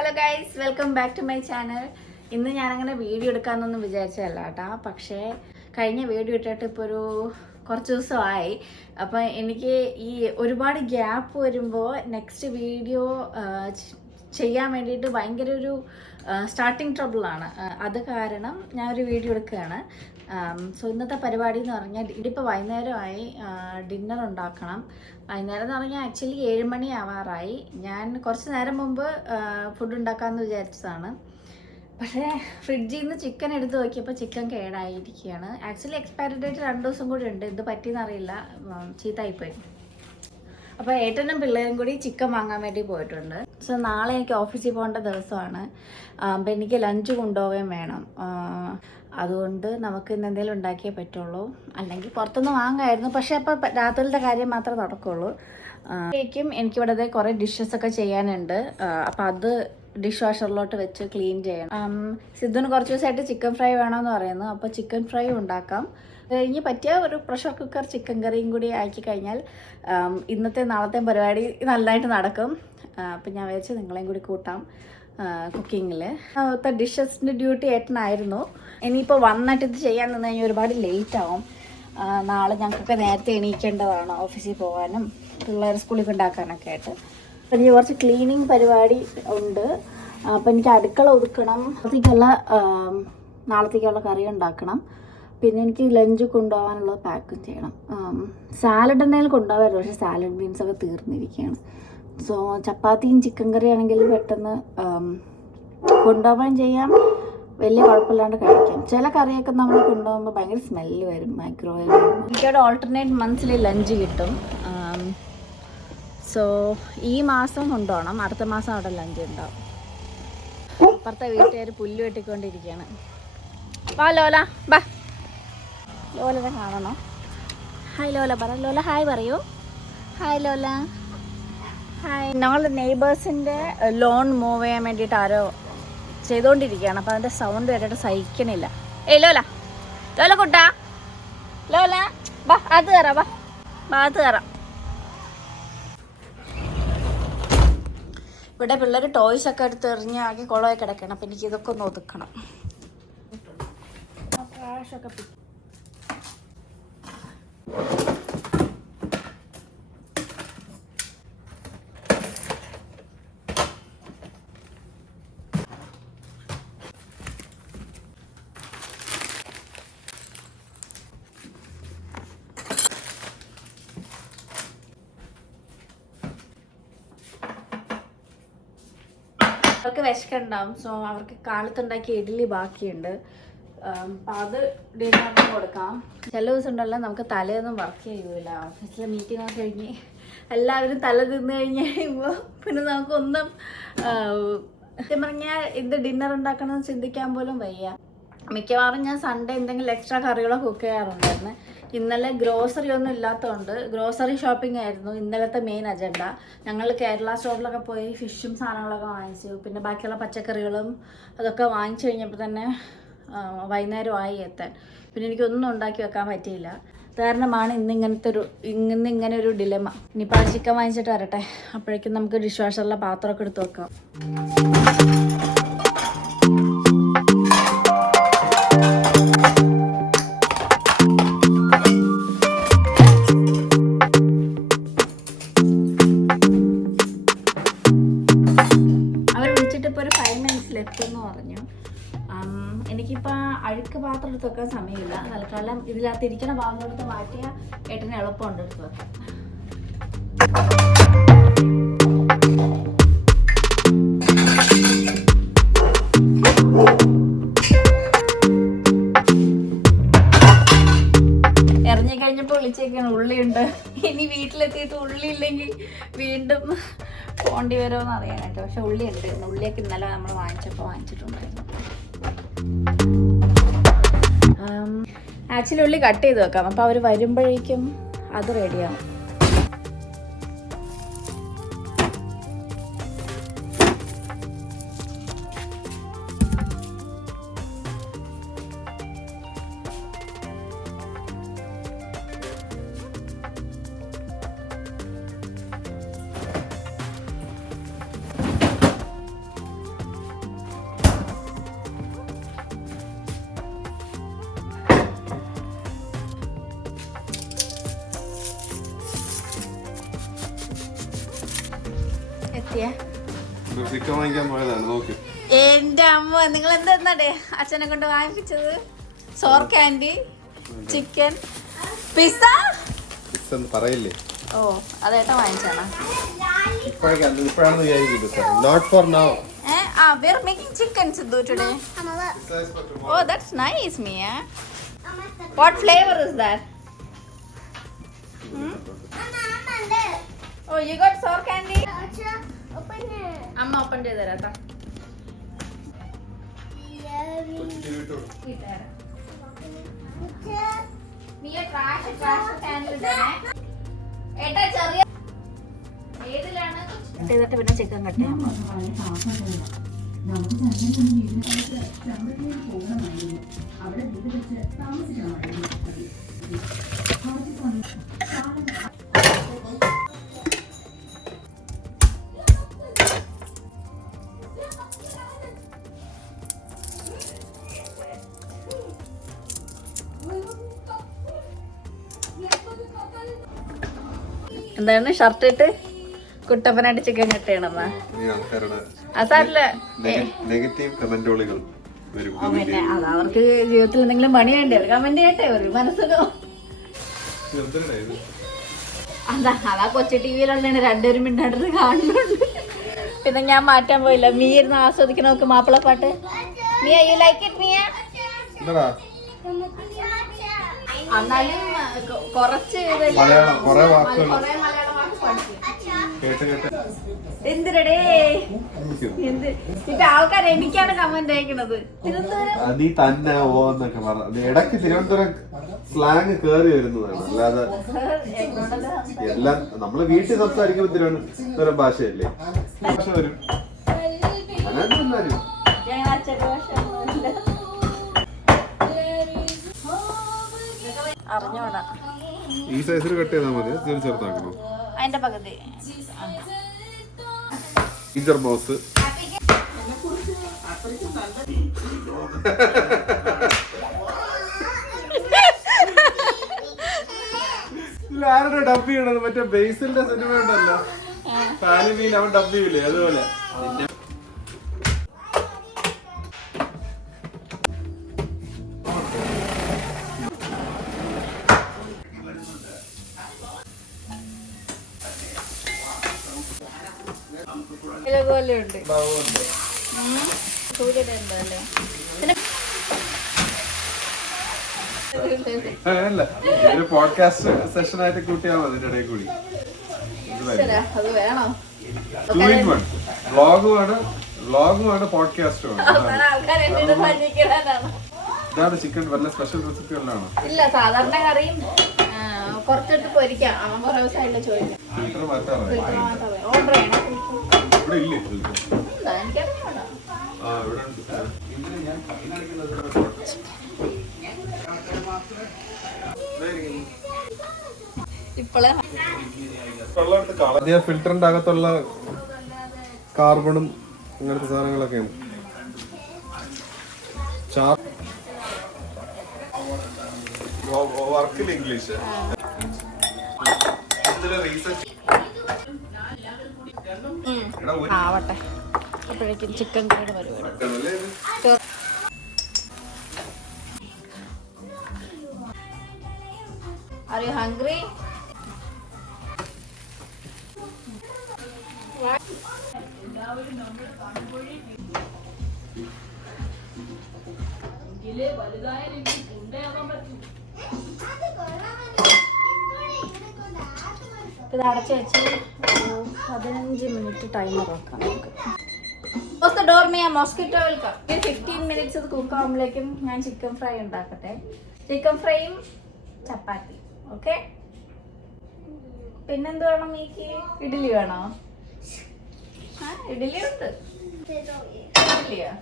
Hello guys, welcome back to my channel. ഇന്ന് ഞാനങ്ങനെ video എടുക്കാമെന്നൊന്നും വിചാരിച്ചതല്ല കേട്ടോ. പക്ഷേ കഴിഞ്ഞ വീഡിയോ ഇട്ടിട്ട് ഇപ്പോൾ കുറച്ച് ദിവസമായി. അപ്പം എനിക്ക് ഈ ഒരുപാട് ഗ്യാപ്പ് വരുമ്പോൾ നെക്സ്റ്റ് വീഡിയോ ചെയ്യാൻ വേണ്ടിയിട്ട് ഭയങ്കര ഒരു സ്റ്റാർട്ടിങ് ട്രബിളാണ്. അത് കാരണം ഞാനൊരു വീഡിയോ എടുക്കുകയാണ്. സോ ഇന്നത്തെ പരിപാടി എന്ന് പറഞ്ഞാൽ ഇതിപ്പോൾ വൈകുന്നേരമായി, ഡിന്നർ ഉണ്ടാക്കണം. വൈകുന്നേരം എന്ന് പറഞ്ഞാൽ ആക്ച്വലി 7 മണി ആവാറായി. ഞാൻ കുറച്ച് നേരം മുമ്പ് ഫുഡ് ഉണ്ടാക്കാമെന്ന് വിചാരിച്ചതാണ്. പക്ഷേ ഫ്രിഡ്ജിൽ നിന്ന് ചിക്കൻ എടുത്ത് നോക്കിയപ്പോൾ ചിക്കൻ കേടായിരിക്കുകയാണ്. ആക്ച്വലി എക്സ്പയറി ഡേറ്റ് 2 ദിവസം കൂടി ഉണ്ട്. ഇത് പറ്റിയെന്നറിയില്ല, ചീത്തയായിപ്പോയി. അപ്പോൾ ഏട്ടനും പിള്ളേരും കൂടി ചിക്കൻ വാങ്ങാൻ വേണ്ടി പോയിട്ടുണ്ട്. സോ നാളെ എനിക്ക് ഓഫീസിൽ പോകേണ്ട ദിവസമാണ്. അപ്പോൾ എനിക്ക് ലഞ്ച് കൊണ്ടുപോവുകയും വേണം. അതുകൊണ്ട് നമുക്ക് ഇന്ന് എന്തെങ്കിലും ഉണ്ടാക്കിയേ പറ്റുള്ളൂ, അല്ലെങ്കിൽ പുറത്തുനിന്ന് വാങ്ങായിരുന്നു. പക്ഷേ അപ്പോൾ രാത്രിയിലത്തെ കാര്യം മാത്രമേ നടക്കുള്ളൂ. എനിക്കിവിടെ കുറേ ഡിഷസൊക്കെ ചെയ്യാനുണ്ട്. അപ്പോൾ അത് ഡിഷ് വാഷറിലോട്ട് വെച്ച് ക്ലീൻ ചെയ്യണം. സിദ്ധുന് കുറച്ച് ദിവസമായിട്ട് ചിക്കൻ ഫ്രൈ വേണമെന്ന് പറയുന്നു. അപ്പോൾ ചിക്കൻ ഫ്രൈ ഉണ്ടാക്കാം. കഴിഞ്ഞ് പറ്റിയ ഒരു പ്രഷർ കുക്കർ ചിക്കൻ കറിയും കൂടി ആക്കി കഴിഞ്ഞാൽ ഇന്നത്തെ നാളത്തെ പരിപാടി നല്ലതായിട്ട് നടക്കും. അപ്പം ഞാൻ വിചാരിച്ചു നിങ്ങളെയും കൂടി കൂട്ടാം കുക്കിങ്ങിൽ. ഡിഷസിൻ്റെ ഡ്യൂട്ടി ഏട്ടനായിരുന്നു. ഇനിയിപ്പോൾ വന്നിട്ട് ഇത് ചെയ്യാൻ നിന്ന് കഴിഞ്ഞാൽ ഒരുപാട് ലേറ്റ് ആവും. നാളെ ഞങ്ങൾക്കൊക്കെ നേരത്തെ എണീക്കേണ്ടതാണ് ഓഫീസിൽ പോകാനും പിള്ളേർ സ്കൂളിൽ കൊണ്ടാക്കാനൊക്കെ ആയിട്ട്. അപ്പം എനിക്ക് കുറച്ച് ക്ലീനിങ് പരിപാടി ഉണ്ട്. അപ്പം എനിക്ക് അടുക്കള ഒതുക്കണം, നാളത്തേക്കുള്ള കറി ഉണ്ടാക്കണം. പിന്നെ എനിക്ക് ലഞ്ച് കൊണ്ടുപോകാനുള്ളത് പാക്കും ചെയ്യണം. സാലഡ് എന്തെങ്കിലും കൊണ്ടുപോകാമായിരുന്നു, പക്ഷേ സാലഡ് ബീൻസൊക്കെ തീർന്നിരിക്കുകയാണ്. സോ ചപ്പാത്തിയും ചിക്കൻ കറി ആണെങ്കിൽ പെട്ടെന്ന് കൊണ്ടുപോകാൻ ചെയ്യാം, വലിയ കുഴപ്പമില്ലാണ്ട് കഴിക്കാം. ചില കറിയൊക്കെ നമ്മൾ കൊണ്ടുപോകുമ്പോൾ ഭയങ്കര സ്മെല്ല് വരും മൈക്രോവേവ്. എനിക്കവിടെ ഓൾട്ടർനേറ്റ് മന്ത്സിൽ ലഞ്ച് കിട്ടും. സോ ഈ മാസം കൊണ്ടുപോകണം, അടുത്ത മാസം അവിടെ ലഞ്ച് ഉണ്ടാവും. അപ്പുറത്തെ വീട്ടുകാർ പുല്ല് വെട്ടിക്കൊണ്ടിരിക്കുകയാണ്. വാ ലോല, ബാ. ലോലനെ കാണണോ? ഹായ് ലോല പറ. ലോല ഹായ് പറയൂ. ഹായ് ലോല, ഹായ്. ഞങ്ങളുടെ നെയ്ബേഴ്സിൻ്റെ ലോൺ മൂവ് ചെയ്യാൻ വേണ്ടിയിട്ട് ആരോ ചെയ്തുകൊണ്ടിരിക്കുകയാണ്. അപ്പോൾ അതിൻ്റെ സൗണ്ട് കേട്ടിട്ട് സഹിക്കണില്ല. ഏയ് ലോല, ലോല കുട്ടാ, ലോല ബാ, അത് കയറാം, ബാ അത് കയറാം. ഇവിടെ പിള്ളേർ ടോയ്സൊക്കെ എടുത്ത് എറിഞ്ഞ് ആകെ കുളമായി കിടക്കണം. അപ്പം എനിക്ക് ഇതൊക്കെ ഒന്ന് ഒതുക്കണം. പ്രാഷൊക്കെ അവർക്ക് വിശക്കുണ്ടാവും. സോ അവർക്ക് കാലത്തുണ്ടാക്കിയ ഇഡ്ഡലി ബാക്കിയുണ്ട്. അപ്പം അത് ഡിന്നറിന് കൊടുക്കാം. ചില ദിവസം ഉണ്ടല്ലോ നമുക്ക് തലേയൊന്നും വർക്ക് ചെയ്യൂല. ഓഫീസിലെ മീറ്റിംഗ് ഒക്കെ കഴിഞ്ഞ് എല്ലാവരും തല തിന്ന് കഴിഞ്ഞ് കഴിയുമ്പോൾ പിന്നെ നമുക്കൊന്നും സത്യം പറഞ്ഞാൽ ഇത് ഡിന്നർ ഉണ്ടാക്കണമെന്ന് ചിന്തിക്കാൻ പോലും വയ്യ. മിക്കവാറും ഞാൻ സൺഡേ എന്തെങ്കിലും എക്സ്ട്രാ കറികളൊക്കെ കുക്ക് ചെയ്യാറുണ്ടായിരുന്നു. ഇന്നലെ ഗ്രോസറി ഒന്നും ഇല്ലാത്തതുകൊണ്ട് ഗ്രോസറി ഷോപ്പിംഗ് ആയിരുന്നു ഇന്നലത്തെ മെയിൻ അജണ്ട. ഞങ്ങൾ കേരള സ്റ്റോറിലൊക്കെ പോയി ഫിഷും സാധനങ്ങളൊക്കെ വാങ്ങിച്ചു. പിന്നെ ബാക്കിയുള്ള പച്ചക്കറികളും അതൊക്കെ വാങ്ങിച്ചു കഴിഞ്ഞപ്പോൾ തന്നെ വൈകുന്നേരമായി എത്താൻ. പിന്നെ എനിക്കൊന്നും ഉണ്ടാക്കി വെക്കാൻ പറ്റിയില്ല. കാരണമാണ് ഇങ്ങനെ ഒരു ഡിലെമ. ഇനിയിപ്പോൾ ചിക്കൻ വാങ്ങിച്ചിട്ട് വരട്ടെ, അപ്പോഴേക്കും നമുക്ക് ഡിഷ് വാഷറിലെ പാത്രമൊക്കെ എടുത്ത് വെക്കാം. എത്തുമെന്ന് പറഞ്ഞു. എനിക്കിപ്പോൾ അഴുക്ക് പാത്രം എടുത്ത് വെക്കാൻ സമയമില്ല. തൽക്കാലം ഇതിനകത്ത് ഇരിക്കുന്ന പാത്രം എടുത്ത് മാറ്റിയ ഏട്ടന് എളുപ്പമുണ്ട് എടുത്ത് വെക്കാൻ. ഇറങ്ങിക്കഴിഞ്ഞപ്പോൾ വിളിച്ചേക്കാണ് ഉള്ളിയുണ്ട്. ഇനി വീട്ടിലെത്തിയിട്ട് ഉള്ളി ഇല്ലെങ്കിൽ വീണ്ടും പോണ്ടി വരുമോയെന്ന് അറിയാനായിട്ട്. പക്ഷെ ഉള്ളി ഉണ്ട്. ഉള്ളിയൊക്കെ ഇന്നലെ നമ്മൾ വാങ്ങിച്ചിട്ടുണ്ടായിരുന്നു. ആക്ച്വലി ഉള്ളി കട്ട് ചെയ്ത് വെക്കാം. അപ്പോൾ അവർ വരുമ്പോഴേക്കും അത് റെഡിയാവും. ചിക്കൻ വാങ്ങിക്കാൻ പോയതാണ്. നോക്ക് എന്റെ അമ്മ, നിങ്ങൾ എന്താ അച്ഛനെ കൊണ്ട് വാങ്ങിപ്പിച്ചത്? സോർ കാൻഡി, ചിക്കൻ, പിസ്സ പറയില്ലേ? ഓ അതേട്ടാ വാങ്ങിച്ചാണോ? ഇപ്പോഴാണ് not for now. We are making chicken, Sidhu, today. Oh, that's nice, Mia. What flavor is that? Oh, you got sour candy? Amma open ചെയ്തു തരാം. Mia trash candy ഇടണേ. ഏട്ടാ ചെറിയ ഏതിലാണ്? ചെയ്തിട്ട് പിന്നെ ചിക്കൻ കട്ട് ചെയ്യാം. എന്താണ് ഷർട്ട് ഇട്ട് കുട്ടപ്പനായിട്ട് ചിക്കൻ കട്ട് ചെയ്യണമെന്നാ? നെഗറ്റീവ് കമന്റുകൾ വരും. അത് അവർക്ക് ജീവിതത്തിൽ എന്തെങ്കിലും പണി വേണ്ടേ, കമന്റ് ചെയ്യട്ടെ, ഒരു മനസ്സുഖം. അതാ കൊച്ചു ടിവിയിലുള്ള രണ്ടുപേരും മിണ്ടാണ്ട് കാണുന്നുണ്ട്. പിന്നെ ഞാൻ മാറ്റാൻ പോയില്ല. മീ ഇരുന്ന് ആസ്വദിക്കണ നോക്ക് മാപ്പിളപ്പാട്ട്. Mia, you like it Mia? എന്നാലും കുറച്ച് എന്തിനടേ ഇപ്പൊ ആൾക്കാർ എനിക്കാണ് കമന്റ് അയക്കണത്. നീ തന്നെ ഓന്നൊക്കെ പറഞ്ഞു. ഇടയ്ക്ക് തിരുവനന്തപുരം സ്ലാങ് കേറി വരുന്നതാണ്. അല്ലാതെ എല്ലാം നമ്മള് വീട്ടിൽ സംസാരിക്കുമ്പോ തിരുവനന്തപുരം ഭാഷയല്ലേ, ഭാഷ വരും. അറിഞ്ഞോടാ. ഈ സൈസിൽ കട്ട് ചെയ്താൽ മതി. ചെറുതാക്കണോ? അതിന്റെ പകുതി. ടീച്ചർ ബോസ് ആരുടെ ഡബ് ചെയ്യണത്? മറ്റേ ബേസിന്റെ സിനിമ ഉണ്ടല്ലോ, ഫാലിമീൻ, അവൻ ഡബ് ചെയ്യില്ലേ, അതുപോലെ. അല്ല, ഒരു പോഡ്കാസ്റ്റ് സെഷൻ ആയിട്ട് കൂട്ടിയാൽ മതി ഇടയിൽ കൂടി. വ്ളോഗുമാണ് പോഡ്കാസ്റ്റുമാണ്. ഇതാണ് ചിക്കൻ. വല്ല സ്പെഷ്യൽ റെസിപ്പി ഉള്ളതാണോ? ഇല്ല, സാധാരണ കറിയും കുറച്ചെടുത്ത് പൊരിക്കാം. അവൻ കുറെ ദിവസമായില്ല ചോദിക്കാം. ഫിൽറ്റർ മാറ്റാറ് ഓർഡർ ചെയ്യണം. ഇവിടെ ഇല്ലേ ഫിൽറ്റർ? എനിക്കറിയാം. ഫിൽറ്ററിന്റെ അകത്തുള്ള കാർബണും അങ്ങനത്തെ സാധനങ്ങളൊക്കെയാണ്. വർക്കിൽ ഇംഗ്ലീഷ് ആവട്ടെ, അപ്പോഴേക്കും ചിക്കൻ കറി പരിപാടി. Are you hungry? ഇത് അടച്ചു വെച്ച് 15 മിനിറ്റ് ടൈമർ വെക്കാം നമുക്ക്. Door may mosquito welcome. 15 minutes ഇത് കുക്ക് ആകുമ്പോഴേക്കും ഞാൻ ചിക്കൻ ഫ്രൈ ഉണ്ടാക്കട്ടെ. ചിക്കൻ ഫ്രൈയും ചപ്പാത്തി. ഓക്കെ, പിന്നെന്ത് വേണം? എനിക്ക് ഇഡ്ഡലി വേണോ? ഇഡ്ഡലി ഉണ്ട്. ഇഡ്ഡലിയാ?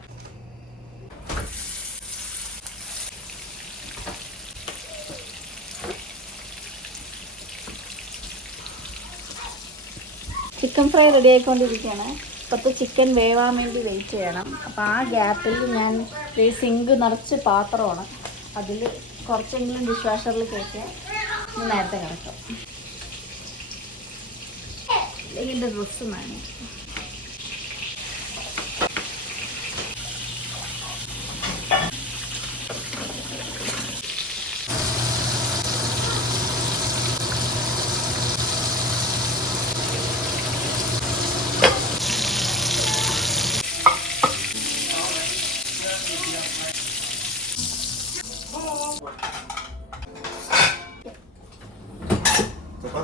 ചിക്കൻ ഫ്രൈ റെഡി ആയിക്കൊണ്ടിരിക്കുകയാണ്. ഇപ്പോഴത്തെ ചിക്കൻ വേവാൻ വേണ്ടി വെയിറ്റ് ചെയ്യണം. അപ്പോൾ ആ ഗ്യാപ്പിൽ ഞാൻ ഈ സിങ്ക് നിറച്ച് പാത്രമാണ്, അതിൽ കുറച്ചെങ്കിലും ഡിഷ് വാഷറിൽ കയറ്റി നേരത്തെ കിടക്കും. ഇതിൻ്റെ ഡ്രസ്സ് വേണം.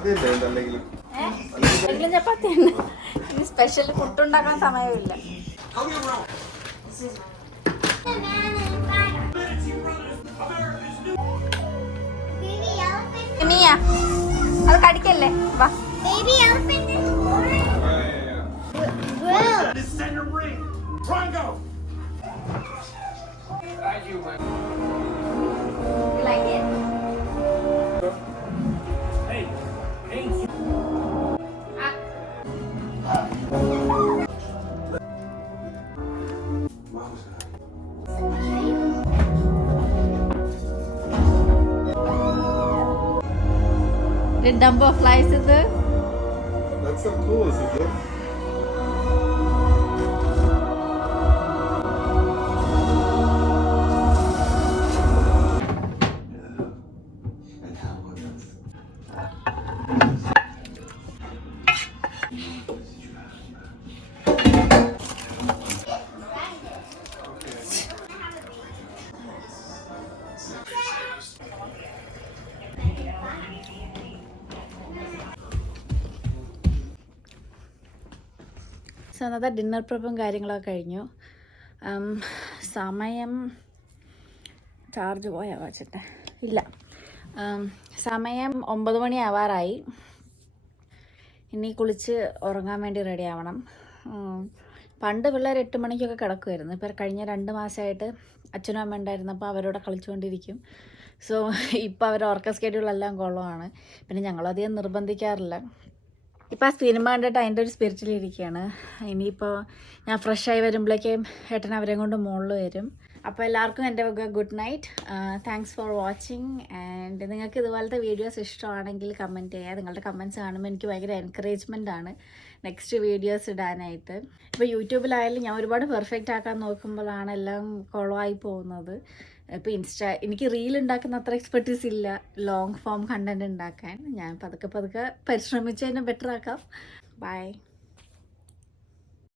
ചപ്പാത്തി അല്ലേ എന്തെങ്കിലും? എന്തെങ്കിലും ചപ്പാത്തി തന്നെ. ഇനി സ്പെഷ്യൽ പുട്ടുണ്ടാക്കാൻ സമയമില്ല. മിയ അത് കടിക്കല്ലേ? വാ. Like it? Did Dumbo flies in there? That's so cool, Sujit. So അന്നത്തെ ഡിന്നർ പ്രിപ്പും കാര്യങ്ങളൊക്കെ കഴിഞ്ഞു. സമയം ചാർജ് പോയാ വെച്ചിട്ട് ഇല്ല. സമയം 9 മണി ആവാറായി. ഇനി കുളിച്ച് ഉറങ്ങാൻ വേണ്ടി റെഡി ആവണം. പണ്ട് പിള്ളേർ 8 മണിക്കൊക്കെ കിടക്കുമായിരുന്നു. ഇപ്പോൾ കഴിഞ്ഞ 2 മാസമായിട്ട് അച്ഛനും അമ്മ ഉണ്ടായിരുന്നപ്പോൾ അവരോട് കളിച്ചുകൊണ്ടിരിക്കും. സോ ഇപ്പോൾ അവരുടെ ഉറക്ക സ്കെഡ്യൂളെല്ലാം കൊള്ളമാണ്. പിന്നെ ഞങ്ങളധികം നിർബന്ധിക്കാറില്ല. ഇപ്പോൾ ആ സിനിമ കണ്ടിട്ട് അതിൻ്റെ ഒരു സ്പിരിറ്റിലിരിക്കുകയാണ്. ഇനിയിപ്പോൾ ഞാൻ ഫ്രഷായി വരുമ്പോഴേക്കും ഏട്ടൻ അവരെയും കൊണ്ട് മുകളിൽ വരും. അപ്പോൾ എല്ലാവർക്കും എൻ്റെ വക good night. Thanks for watching. And നിങ്ങൾക്ക് ഇതുപോലത്തെ വീഡിയോസ് ഇഷ്ടമാണെങ്കിൽ കമൻറ്റ് ചെയ്യുക. നിങ്ങളുടെ കമൻറ്റ്സ് കാണുമ്പോൾ എനിക്ക് ഭയങ്കര എൻകറേജ്മെൻ്റ് ആണ് നെക്സ്റ്റ് വീഡിയോസ് ഇടാനായിട്ട്. ഇപ്പോൾ യൂട്യൂബിലായാലും ഞാൻ ഒരുപാട് പെർഫെക്റ്റ് ആക്കാൻ നോക്കുമ്പോഴാണ് എല്ലാം കുളമായി പോകുന്നത്. ഇപ്പോൾ എനിക്ക് റീൽ ഉണ്ടാക്കുന്ന അത്ര എക്സ്പെർട്ടീസ് ഇല്ല ലോങ് ഫോം കണ്ടൻറ് ഉണ്ടാക്കാൻ. ഞാൻ പതുക്കെ പരിശ്രമിച്ച് തന്നെ ബെറ്റർ ആക്കാം. ബൈ.